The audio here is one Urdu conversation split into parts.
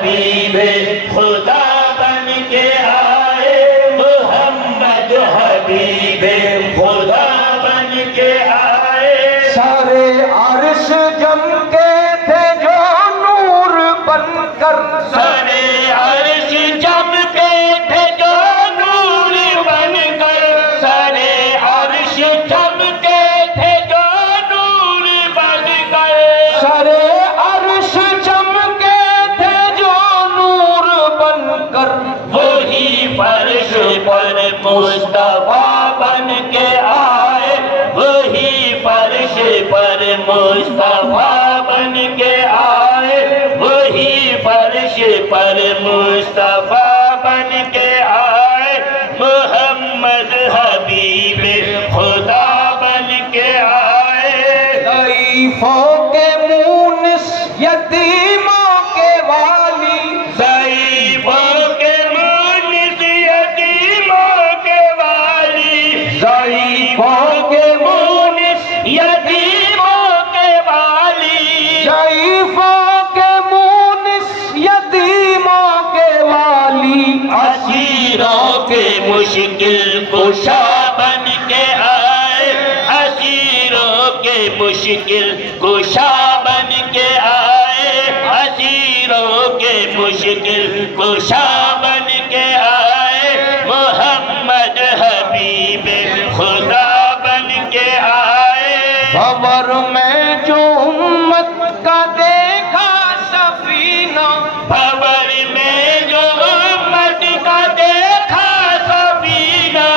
حبیب خدا بن کے آئے محمد حبیب خدا بن کے آئے سارے عرش جم کے تھے جو نور بن کر سارے عرش جم کے تھے جو نور بن کر سارے عرش جم کے تھے جو نور بن کر سارے عرش جم کے تھے جو نور بن کر وہی فرش پر مصطفیٰ بن کے آئے وہی فرش پر مصطفیٰ بن کے آئے وہی فرش پر مصطفیٰ بن کے آئے محمد حبیب خدا بن کے آئے ضعیفوں کے مونس یتیموں کے والی ضعیفوں کے مونس یتیموں کے والی ضعیفوں کے مونس یتیموں کے والی ضعیفوں کے مونس یتیموں کے والی اسیروں کے مشکل کشا بن کے آئے اسیروں کے مشکل کشا بن کے آئے اسیروں کے مشکل کشا بن کے آئے محمد حبیب خدا بن کے آئے بھور میں جو امت کا دیکھا سفینہ بھور میں جو امت کا دیکھا سفینہ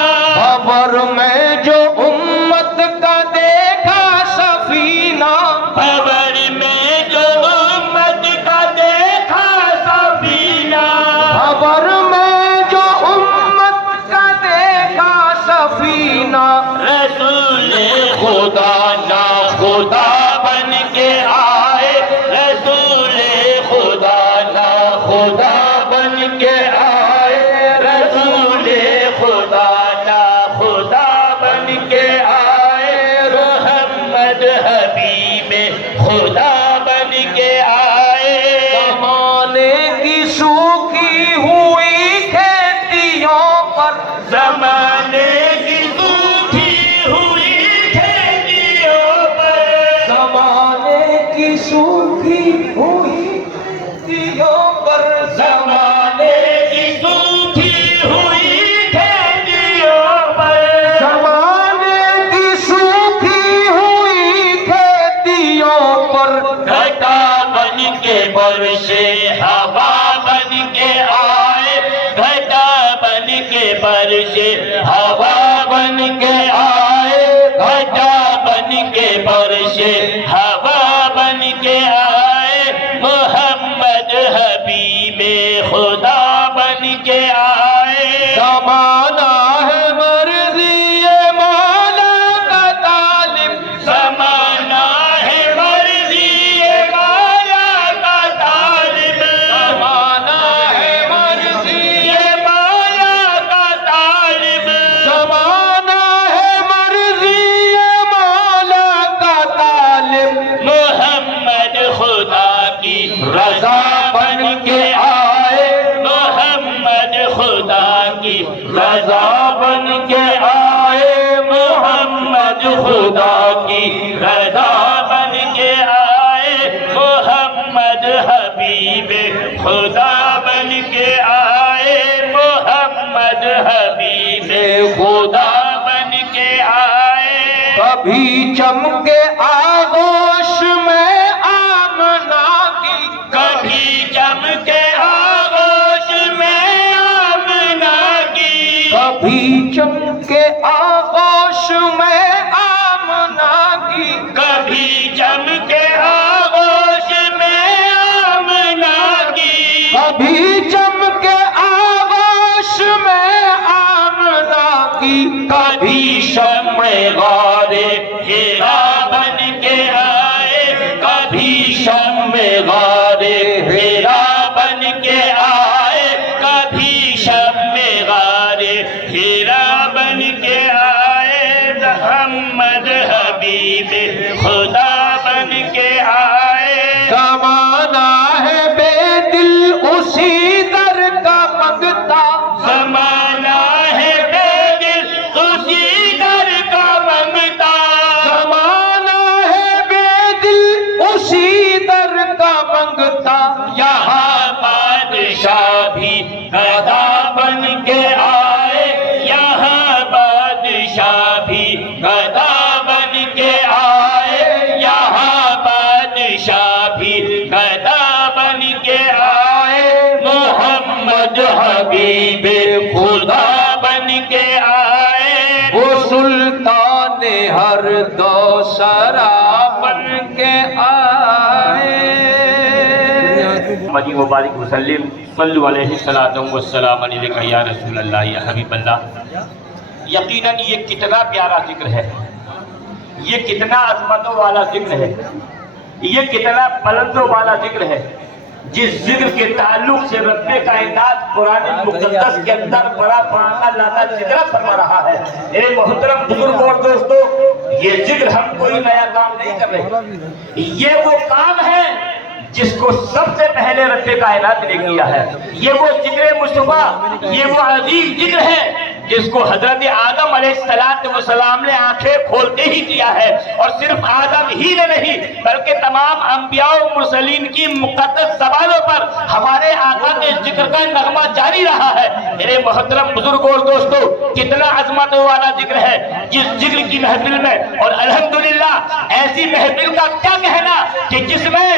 بھور میں جو امت کا دیکھا سفینہ بھور میں جو امت کا دیکھا سفینہ بھور میں جو امت کا دیکھا سفینہ رسول خدا نا خدا بن کے آئے رسول خدا نا خدا بن کے آئے رسول خدا نا خدا بن کے آئے محمد حبیب خدا بن کے آئے زمانے کی سوکھی ہوئی کھیتیوں پر زمانے کی سوکھی ہوئی کھیتیوں پر زمانے کی سوکھی ہوئی کھیتیوں پر زمانے کی سوکھی ہوئی کھیتیوں پر زمانے کی سوکھی ہوئی کھیتیوں پر گھٹا بن کے برسے ہوا بن کے آئے گھٹا بن کے برسے ہوا بن کے آئے گھٹا بن کے برسے ہوا بن کے آئے محمد حبیب خدا بن کے آئے زمانہ ہے مرضی مولا کا طالب زمانہ ہے مرضی مولا کا طالب زمانہ ہے مرضی مولا کا طالب زمانہ ہے مرضی مولا کا طالب محمد خدا کی رضا بن کے آئے محمد خدا کی رضا بن کے آئے محمد خدا کی رضا بن کے آئے محمد حبیب خدا بن کے آئے محمد حبیب خدا بن کے آئے کبھی چمکے آغوش میں آمنہ کی کبھی چمکے آغوش میں آمنہ کی کبھی چمکے آغوش میں آمنہ کی کبھی چمکے آغوش میں آمنہ کی کبھی چمکے آغوش میں آمنہ کی کبھی شمع غار ہیرا بن کے آئے کبھی شمع غار ہیرا بن کے آئے کبھی شمع غار ہیرا بن کے آئے محمد حبیب خدا بن کے آئے زمانہ ہے بے دل دو سرا بن کے آئے. محمد مبارک وسلم صلو علیہ الصلوۃ والسلام علیک یا رسول اللہ یا حبیب اللہ. یقیناً یہ کتنا پیارا ذکر ہے، یہ کتنا عظمتوں والا ذکر ہے، یہ کتنا بلندوں والا ذکر ہے، جس ذکر کے تعلق سے رب کائنات قرآن مقدس کے اندر بڑا پرانا لانا ذکر فرما رہا ہے. اے محترم بزرگ اور دوستو، یہ ذکر ہم کوئی نیا کام نہیں کر رہے، یہ وہ کام ہے جس کو سب سے پہلے رب کائنات نے کیا ہے. یہ وہ ذکر مصطفیٰ، یہ وہ عظیم ذکر ہے جس کو حضرت آدم علیہ السلام نے آنکھیں کھولتے ہی کیا ہے. اور صرف آدم ہی نے نہیں بلکہ تمام انبیاء و مرسلین کی مقدس زبانوں پر ہمارے آقا کے ذکر کا نغمہ جاری رہا ہے. میرے محترم بزرگ اور دوستو، کتنا عظمت والا ذکر ہے جس ذکر کی محفل میں. اور الحمدللہ ایسی محفل کا کیا کہنا کہ جس میں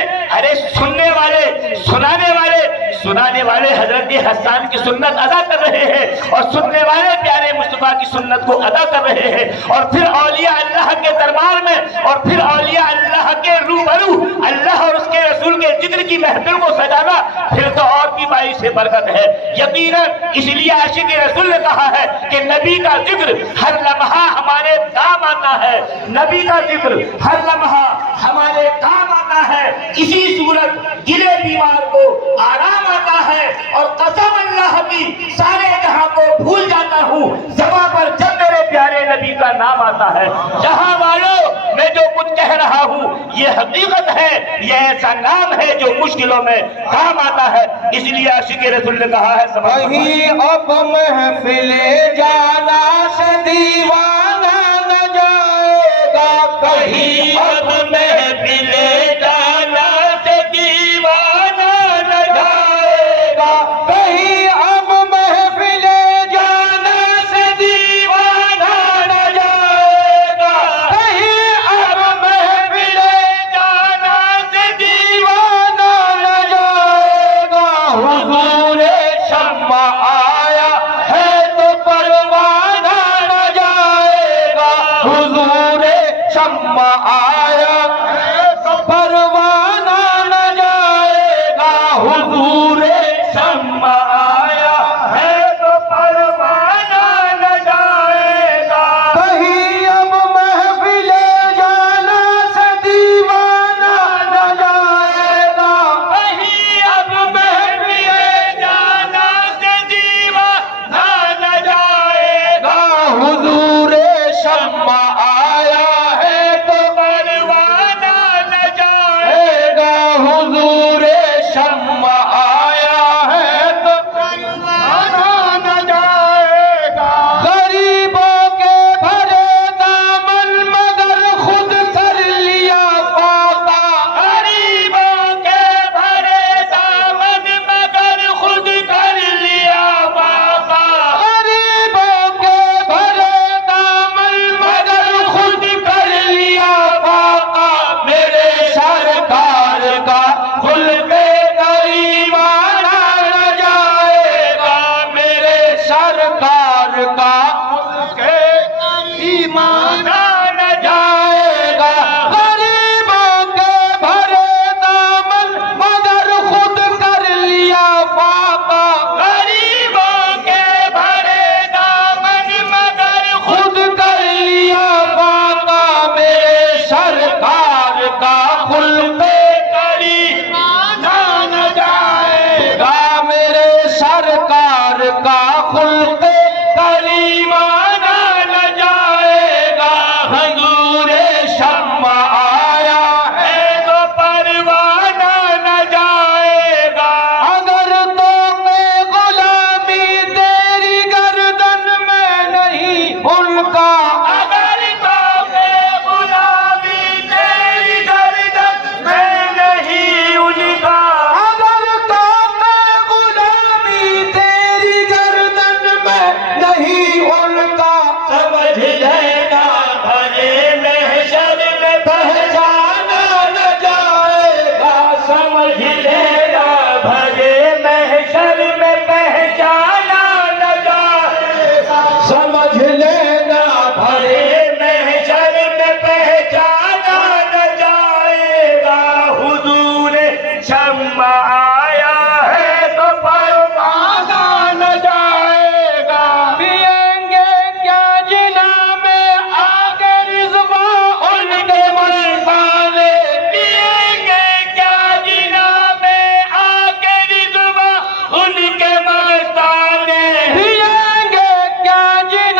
سننے والے سنانے والے حضرت حسان کی سنت ادا کر رہے ہیں اور سننے والے پیارے مصطفیٰ کی سنت کو ادا کر رہے ہیں. اور پھر اولیاء اللہ کے دربار میں اور پھر اولیاء اللہ کے روبرو اللہ اور اس کے رسول کے ذکر کی محفل کو سجانا پھر تو اور بھی باعث برکت ہے. یقیناً اس لیے عاشق رسول نے کہا ہے کہ نبی کا ذکر ہر لمحہ ہمارے کام آتا ہے، نبی کا ذکر ہر لمحہ ہمارے کام آتا ہے. اسی صورت گلے بیمار کو آرام آتا ہے. اور قسم اللہ کی سارے جہاں کو بھول جاتا ہوں زباں پر جب میرے پیارے نبی کا نام آتا ہے. جہاں والوں میں جو کچھ کہہ رہا ہوں یہ حقیقت ہے، یہ ایسا نام ہے جو مشکلوں میں کام آتا ہے. اس لیے عاشق رسول نے کہا ہے کہیں اب محفل جانا سے دیوانہ نہ جائے گا، کہیں اب محفل جانا سے دیوانہ نہ جائے گا، کہیں اب محفل جانا سے دیوانہ نہ جائے گا، کہیں اب محفل جانا سے دیوانہ نہ جائے گا. حضور شمع آیا ہے تو پروانہ نہ جائے گا، حضور شمع آیا ہے تو پروانہ نہ جائے گا، حضور شمع آیا ہے تو پروانہ نہ جائے گا. کہیں اب محفل جانا سے دیوانہ نہ جائے گا، کہیں اب محفل جانا سے دیوانہ نہ جائے گا، حضور شمع آیا ہے تو پروانہ نہ جائے گا، حضور شمع آیا ہے تو پروانہ نہ جائے گا. غریبوں کے بھرے دامن مگر خود کر لیا فاقہ، غریبوں کے بھرے دامن مگر خود کر لیا فاقہ، غریبوں کے بھرے دامن مگر خود کر لیا فاقہ. میرے سرکار کا خلق کریمانہ نہ جائے گا، میرے سرکار کا خلق کریمانہ نہ جائے گا. غریبوں کے بھرے دامن مگر خود کر لیا فاقہ، غریبوں کے بھرے دامن مگر خود کر لیا فاقہ. میرے سرکار کا خلق کریمانہ نہ جائے گا. گا، میرے سرکار کا خلق کریمانہ نہ جائے گا. حضور شمع آیا ہے تو پروانہ نہ جائے گا. اگر تو میں غلامی تیری گردن میں نہیں ان کا، اگر تو میں غلامی تیری گردن میں نہیں ان کا، اگر تو میں غلامی تیری گردن میں نہیں ان کا، سمجھ لینا بھرے محشر میں پہچانا نہ جائے گا. سمجھ لینا بھرے